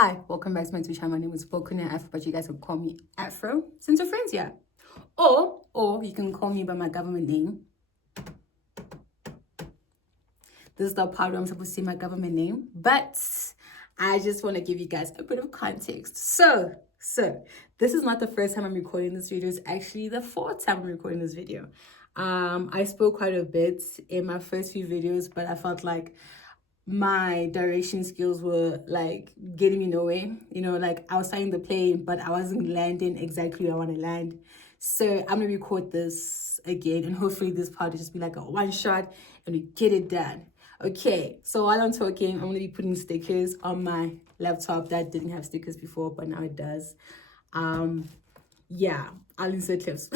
Hi, welcome back to my Twitch channel. My name is Afro, but you guys can call me Afro since we're friends, yeah. Or you can call me by my government name. This is the part where I'm supposed to say my government name, but I just want to give you guys a bit of context. So this is not the first time I'm recording this video. It's actually the fourth time I'm recording this video. I spoke quite a bit in my first few videos, but I felt like my direction skills were like getting me nowhere. You know, like I was starting the plane, but I wasn't landing exactly where I want to land. So I'm gonna record this again, and hopefully this part will just be like a one shot and we get it done. Okay, so while I'm talking, I'm gonna be putting stickers on my laptop that didn't have stickers before, but now it does. Yeah, I'll insert clips.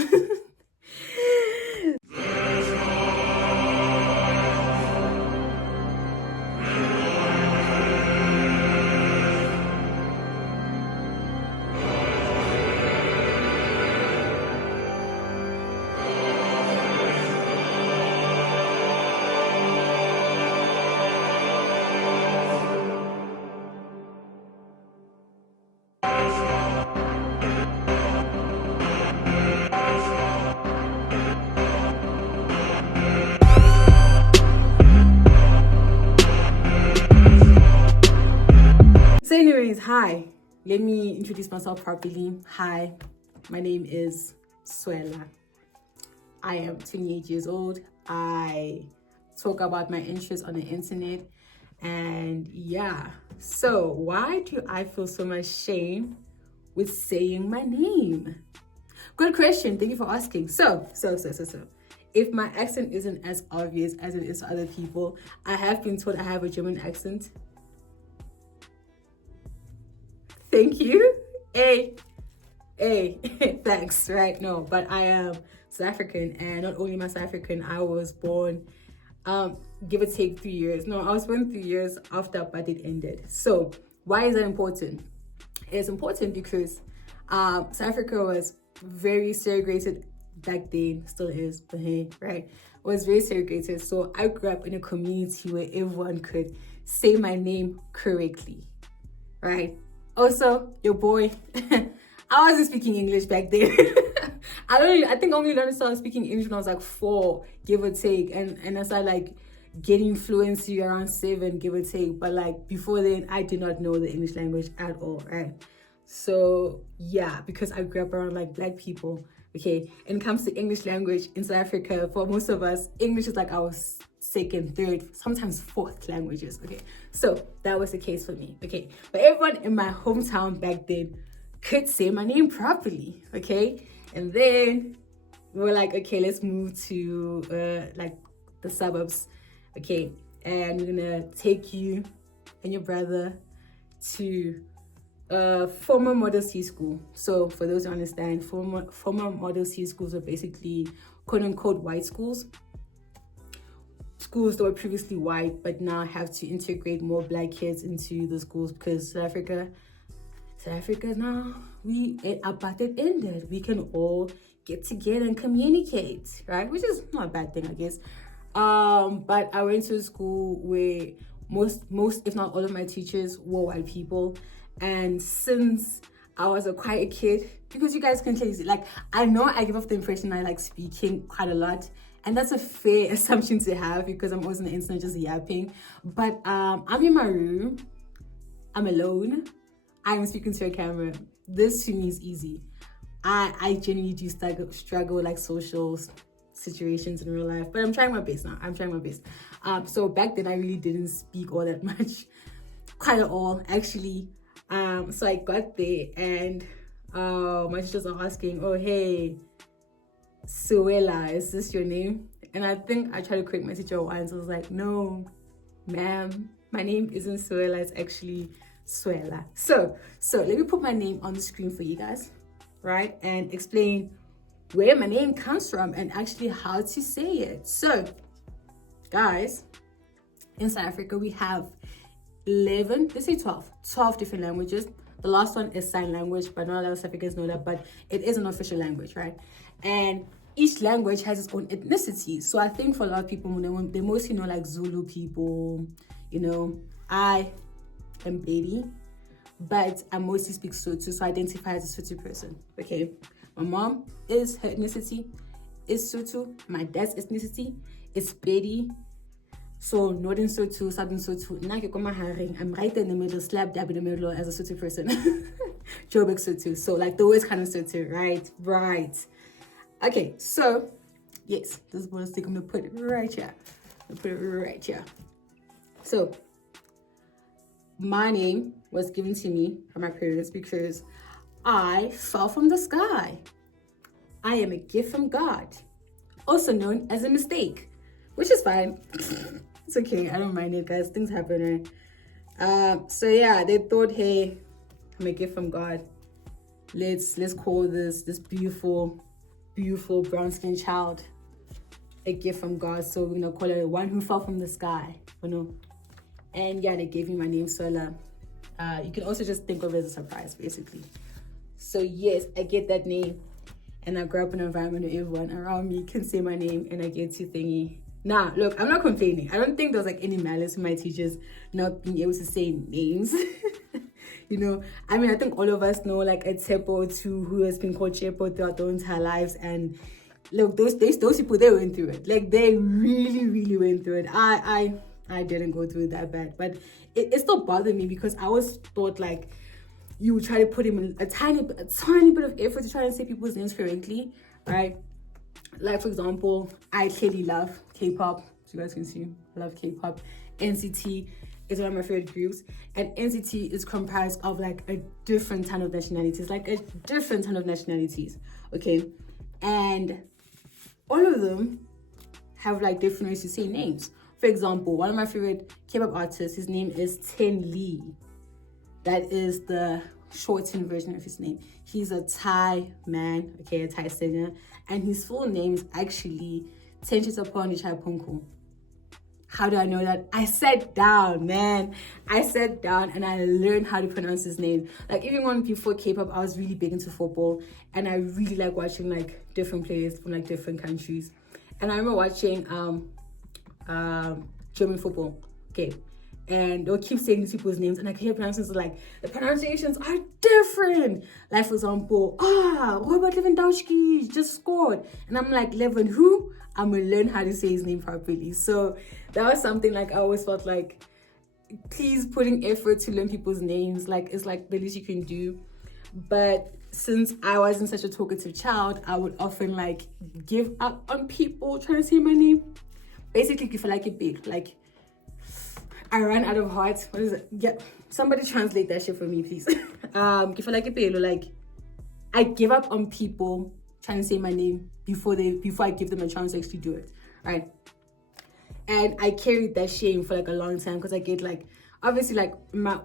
So anyways, hi, let me introduce myself properly. Hi, my name is Sewela. I am 28 years old. I talk about my interests on the internet, and yeah. So why do I feel so much shame with saying my name? Good question. Thank you for asking. So if my accent isn't as obvious as it is to other people, I have been told I have a German accent. Thank you. Hey, thanks, right? No, but I am South African, and not only am I South African, I was born, give or take 3 years. No, I was born 3 years after apartheid ended. So why is that important? It's important because South Africa was very segregated back then, still is, but hey, right? It was very segregated. So I grew up in a community where everyone could say my name correctly, right? Also, your boy, I wasn't speaking English back then. I think I only learned to start speaking English when I was like 4, give or take. And I started like getting fluency around 7, give or take. But like before then, I did not know the English language at all, right? So yeah, because I grew up around like black people, okay? And it comes to English language in South Africa, for most of us, English is like our second, third, sometimes fourth languages, okay? So that was the case for me, okay? But everyone in my hometown back then could say my name properly, okay? And then we're like, okay, let's move to like the suburbs, okay? And we're gonna take you and your brother to former Model C school. So for those who understand, former Model C schools are basically quote unquote white schools. Schools that were previously white but now have to integrate more black kids into the schools because South Africa now, apartheid ended. We can all get together and communicate, right? Which is not a bad thing, I guess. But I went to a school where most if not all of my teachers were white people. And since I was a quiet kid, because you guys can clearly see, like, I know I give off the impression I like speaking quite a lot, and that's a fair assumption to have because I'm always on the internet just yapping. But I'm in my room, I'm alone, I'm speaking to a camera. This to me is easy. I genuinely do struggle with like social situations in real life, but I'm trying my best now. So back then I really didn't speak all that much, quite at all actually. So I got there and my teachers are asking, oh hey, Sewela, is this your name? And I think I tried to correct my teacher once. I was like, no, ma'am, my name isn't Sewela, it's actually Sewela. So let me put my name on the screen for you guys, right? And explain where my name comes from and actually how to say it. So guys, in South Africa, we have 12 different languages. The last one is sign language, but not a lot of South Africans know that, but it is an official language, right? And each language has its own ethnicity. So I think for a lot of people, they mostly know like Zulu people, you know. I am Baby, but I mostly speak Sotho, so I identify as a Sotho person. Okay, my mom is her ethnicity is Sotho. My dad's ethnicity is Pedi. So Northern Sotho, Southern Sotho. I'm right in the middle, slap dab in the middle as a Sotho person. Joburg Sotho. So like the worst kind of Sotho, right? Right. Okay, so yes, this is what I'm gonna put it right here. So my name was given to me by my parents because I fell from the sky. I am a gift from God, also known as a mistake, which is fine. It's okay, I don't mind it, guys. Things happen, right? So yeah, they thought, hey, I'm a gift from God. Let's call this beautiful brown skinned child a gift from God. So we're gonna call her the one who fell from the sky, you know. And yeah, they gave me my name, Sewela. You can also just think of it as a surprise, basically. So yes, I get that name, and I grew up in an environment where everyone around me can say my name, and I get to thingy. Nah, look, I'm not complaining. I don't think there was like any malice in my teachers not being able to say names. You know, I mean, I think all of us know like a Tepo or two who has been called Chepo throughout their entire lives, and look, those people, they went through it. Like they really went through it. I didn't go through it that bad, but it still bothered me because I always thought like you would try to put in a tiny bit of effort to try and say people's names correctly, right? Like for example, I clearly love K-pop. So you guys can see, I love K-pop. NCT is one of my favorite groups, and NCT is comprised of like a different ton of nationalities, okay? And all of them have like different ways to say names. For example, one of my favorite K-pop artists, his name is Ten Lee. That is the shortened version of his name. He's a Thai man, okay, a Thai singer, and his full name is actually Tenchitapon Nichaipunku. How do I know that? I sat down, man. I sat down and I learned how to pronounce his name. Like even when before K-pop, I was really big into football, and I really like watching like different players from like different countries. And I remember watching German football, okay, and they'll keep saying these people's names, and I can hear pronunciations like the pronunciations are different. Like for example, Robert Lewandowski just scored, and I'm like, Levin who? I'm gonna learn how to say his name properly. So that was something like I always felt like, please putting effort to learn people's names, like it's like the least you can do. But since I wasn't such a talkative child, I would often like give up on people trying to say my name. Basically, if I like it big, like I ran out of heart. What is it? Yeah, somebody translate that shit for me, please. If I like it big, like I give up on people trying to say my name before I give them a chance to actually do it, right? And I carried that shame for like a long time because I get like, obviously like when I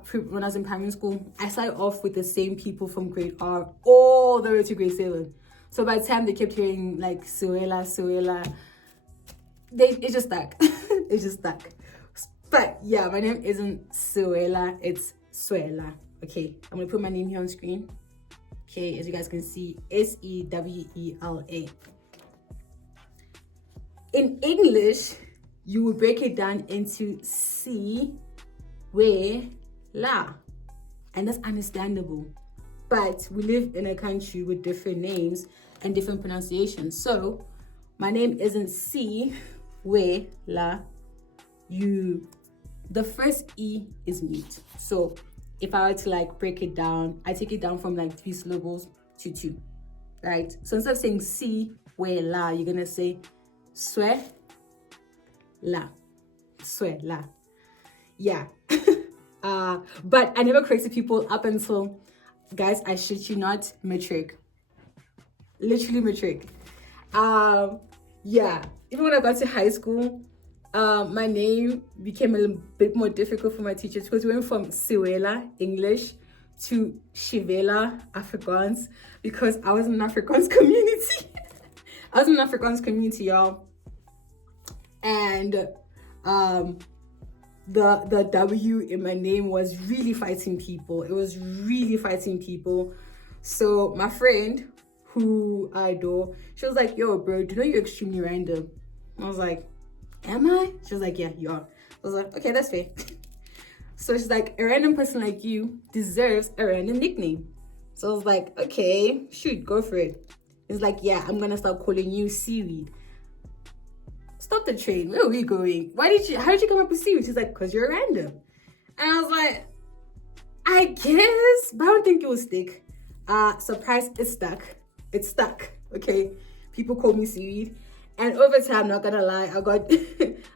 was in primary school, I started off with the same people from grade R all the way to grade 7. So by the time they kept hearing like Sewela, it just stuck. It just stuck. But yeah, my name isn't Sewela, it's Sewela. Okay, I'm gonna put my name here on screen. Okay, as you guys can see, Sewela. In English, you will break it down into Sewela, and that's understandable. But we live in a country with different names and different pronunciations. So my name isn't Sewela. The first E is mute. So if I were to like break it down, I take it down from like 3 syllables to 2, right? So instead of saying Sewela, you're gonna say Sewela. Yeah. But I never corrected people up until, guys, I shit you not, matric. Literally matric. Yeah. Even when I got to high school, my name became a little bit more difficult for my teachers because we went from Sewela, English, to Shivela, Afrikaans, because I was in an Afrikaans community. I was in an Afrikaans community, y'all. And the W in my name was really fighting people. It was really fighting people. So my friend, who I adore, she was like, yo, bro, do you know you're extremely random? I was like, am I? She was like, yeah, you are. I was like, okay, that's fair. So she's like, a random person like you deserves a random nickname. So I was like, okay, shoot, go for it. It's like, yeah, I'm gonna start calling you Seaweed. Stop the train. Where are we going? How did you come up with Seaweed? She's like, because you're random. And I was like, I guess, but I don't think it will stick. Surprise, it's stuck. It's stuck. Okay. People call me Seaweed. And over time, not gonna lie, I got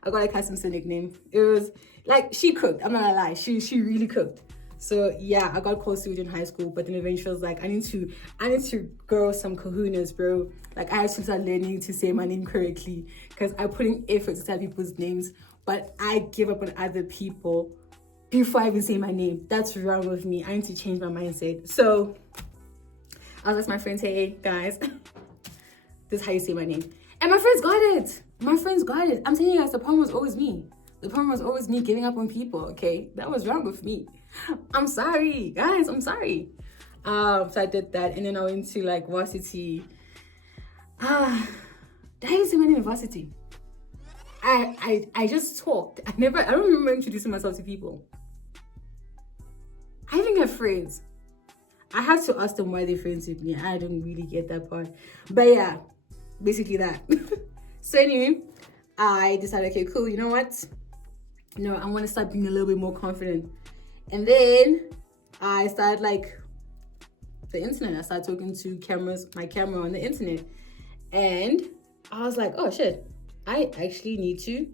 a Cat Simpson nickname. It was like, she cooked. I'm not gonna lie. She really cooked. So yeah, I got called Seaweed in high school, but then eventually I was like, I need to grow some kahunas, bro. Like, I had to start learning to say my name correctly, because I put in effort to tell people's names, but I give up on other people before I even say my name. That's wrong with me. I need to change my mindset. So I was like, my friends, hey guys, this is how you say my name. And my friends got it. My friends got it. I'm telling you guys, the problem was always me. The problem was always me giving up on people, okay? That was wrong with me. I'm sorry, guys, I'm sorry. So I did that, and then I went to like varsity. Did I even say my name in varsity? I just talked. I don't remember introducing myself to people. I even have friends. I had to ask them why they're friends with me. I don't really get that part. But yeah, basically that. So anyway, I decided, okay, cool, you know what? No, I want to start being a little bit more confident. And then I started like the internet. I started talking to my camera on the internet. And I was like, oh shit, I actually need to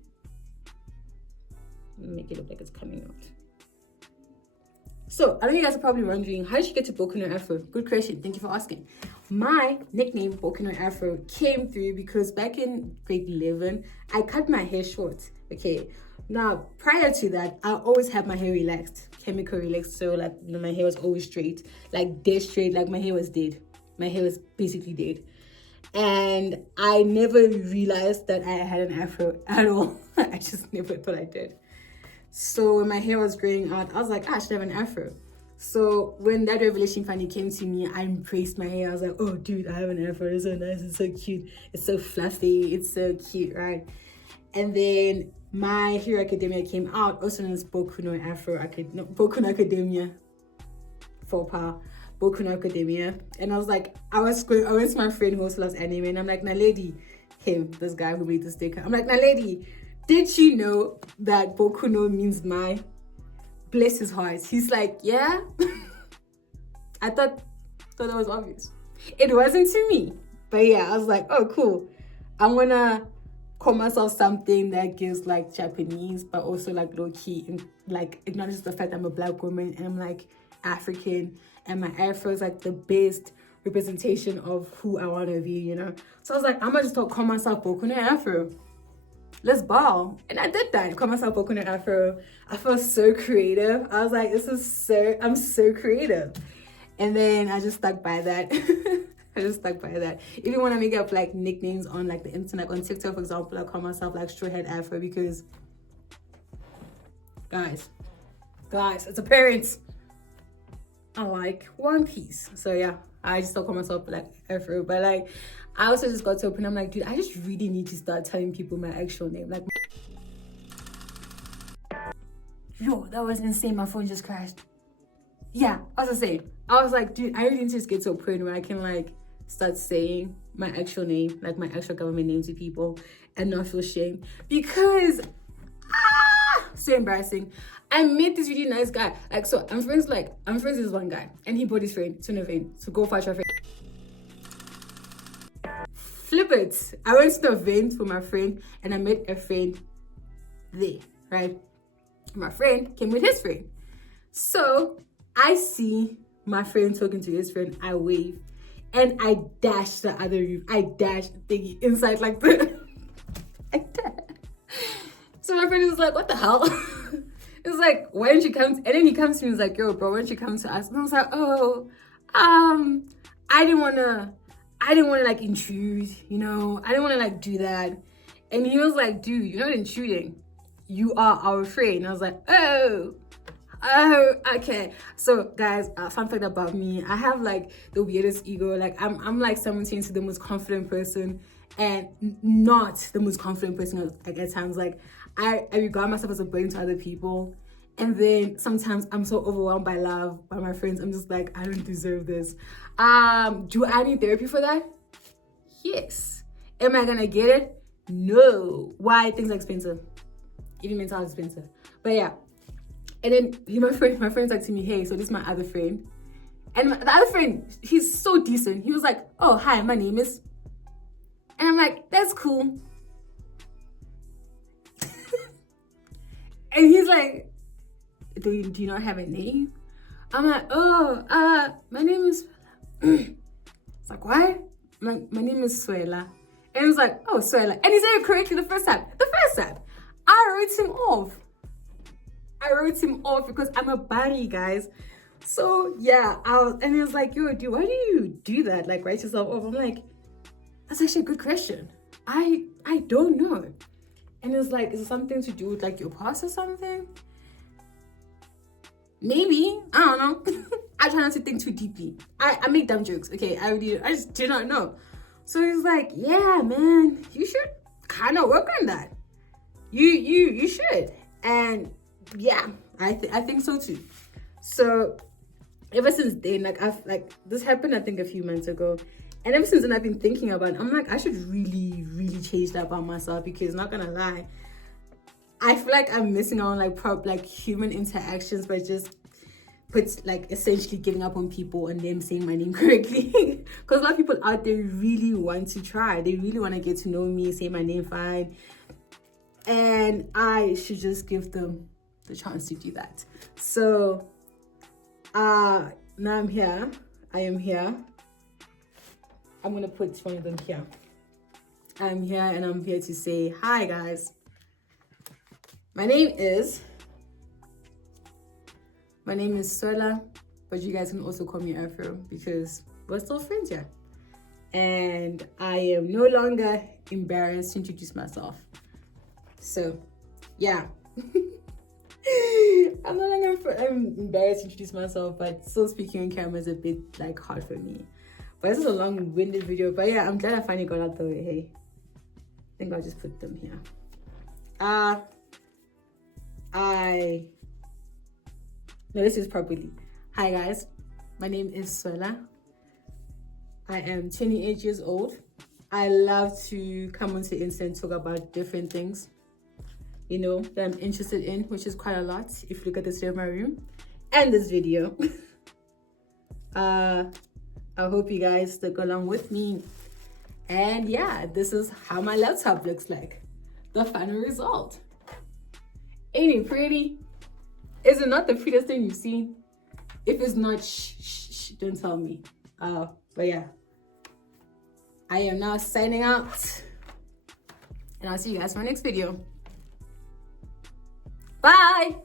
make it look like it's coming out. So, I know you guys are probably wondering, how did you get to Bokuno Afro? Good question, thank you for asking. My nickname, Bokuno Afro, came through because back in grade 11, I cut my hair short, okay? Now, prior to that, I always had my hair relaxed, chemical relaxed, so like, you know, my hair was always straight, like dead straight, like my hair was dead. My hair was basically dead. And I never realized that I had an afro at all. I just never thought I did. So when my hair was growing out, I was like, I should have an afro. So when that revelation finally came to me, I embraced my hair. I was like, oh dude, I have an afro. It's so nice, it's so cute, it's so fluffy, it's so cute, right? And then my Hero Academia came out, also known as Bokuno Bokuno Academia, faux pas. Bokuno Academia. And I was like, I went to my friend who also loves anime, and I'm like, now lady, this guy who made the sticker, I'm like, now lady, did you know that Bokuno means my? Bless his heart. He's like, yeah. I thought that was obvious. It wasn't to me. But yeah, I was like, oh cool. I'm gonna call myself something that gives like Japanese, but also like low key, and like acknowledges the fact that I'm a Black woman and I'm like African, and my afro is like the best representation of who I want to be, you know? So I was like, I'm gonna just call myself Bokuno Afro. Let's ball. And I did that. Call myself Bokuno Afro. I felt so creative. I was like, I'm so creative. And then I just stuck by that. I just stuck by that. If you want to make up like nicknames on like the internet, on TikTok, for example, I call myself like Straw Head Afro because, guys, as a parent, I like One Piece. So yeah, I just call myself like Afro. But like, I also just got to open. I'm like, dude, I just really need to start telling people my actual name. Like, yo, that was insane. My phone just crashed. Yeah, I was the same. I was like, dude, I really need to just get to a point where I can like start saying my actual name, like my actual government name to people, and not feel shame, because so embarrassing. I met this really nice guy. Like, so I'm friends with this one guy, and he brought his friend to an event to go fight your friend. Flip it. I went to the event with my friend and I met a friend there, right? My friend came with his friend. So I see my friend talking to his friend. I wave and I dash the other room. I dash thingy inside like the like that. So my friend was like, what the hell? It was like, why don't you come? And then he comes to me and he's like, yo, bro, why don't you come to us? And I was like, oh, I didn't want to like intrude, you know? I didn't want to like do that. And he was like, dude, you're not intruding. You are our friend. And I was like, oh, okay. So guys, fun fact about me, I have like the weirdest ego. Like I'm like 17 to the most confident person and not the most confident person like at times. Like I regard myself as a burden to other people. And then sometimes I'm so overwhelmed by love, by my friends. I'm just like, I don't deserve this. Do I need therapy for that? Yes. Am I gonna get it? No. Why? Things are expensive. Even mental health is expensive. But yeah. And then my friend's like to me, hey, so this is my other friend. And the other friend, he's so decent. He was like, oh, hi, my name is. And I'm like, that's cool. And he's like, do you not have a name? I'm like, oh, my name is. It's like, what? I'm like, my name is Sewela. And he was like, oh, Sewela. And he said it correctly the first time. I wrote him off because I'm a buddy, guys. So yeah, and he was like, yo, dude, why do you do that? Like, write yourself off. I'm like, that's actually a good question. I don't know. And it's like, is it something to do with like your past or something? Maybe, I don't know. I try not to think too deeply. I make dumb jokes, okay? I just do not know. So he's like, yeah, man, you should kind of work on that. You should. And yeah, I think so too. So ever since then, like this happened I think a few months ago. And ever since then I've been thinking about it. I'm like, I should really, really change that about myself, because not gonna lie, I feel like I'm missing out on like human interactions by just like essentially giving up on people and them saying my name correctly. Because a lot of people out there really want to try. They really want to get to know me, say my name fine. And I should just give them the chance to do that. So now I'm here. I am here. I'm gonna put one of them here. I'm here and I'm here to say hi, guys. My name is Sewela, but you guys can also call me Afro because we're still friends here. And I am no longer embarrassed to introduce myself. So, yeah. I'm embarrassed to introduce myself, but still speaking on camera is a bit like hard for me. But this is a long-winded video. But yeah, I'm glad I finally got out the way. Hey, I think I'll just put them here. No, this is properly. Hi guys, my name is Sewela. I am 28 years old. I love to come onto the internet and talk about different things, you know, that I'm interested in, which is quite a lot if you look at the state of my room and this video. I hope you guys stick along with me. And yeah, this is how my laptop looks like. The final result. Ain't it pretty? Is it not the prettiest thing you've seen? If it's not, shh, don't tell me. But yeah, I am now signing out. And I'll see you guys for my next video. Bye.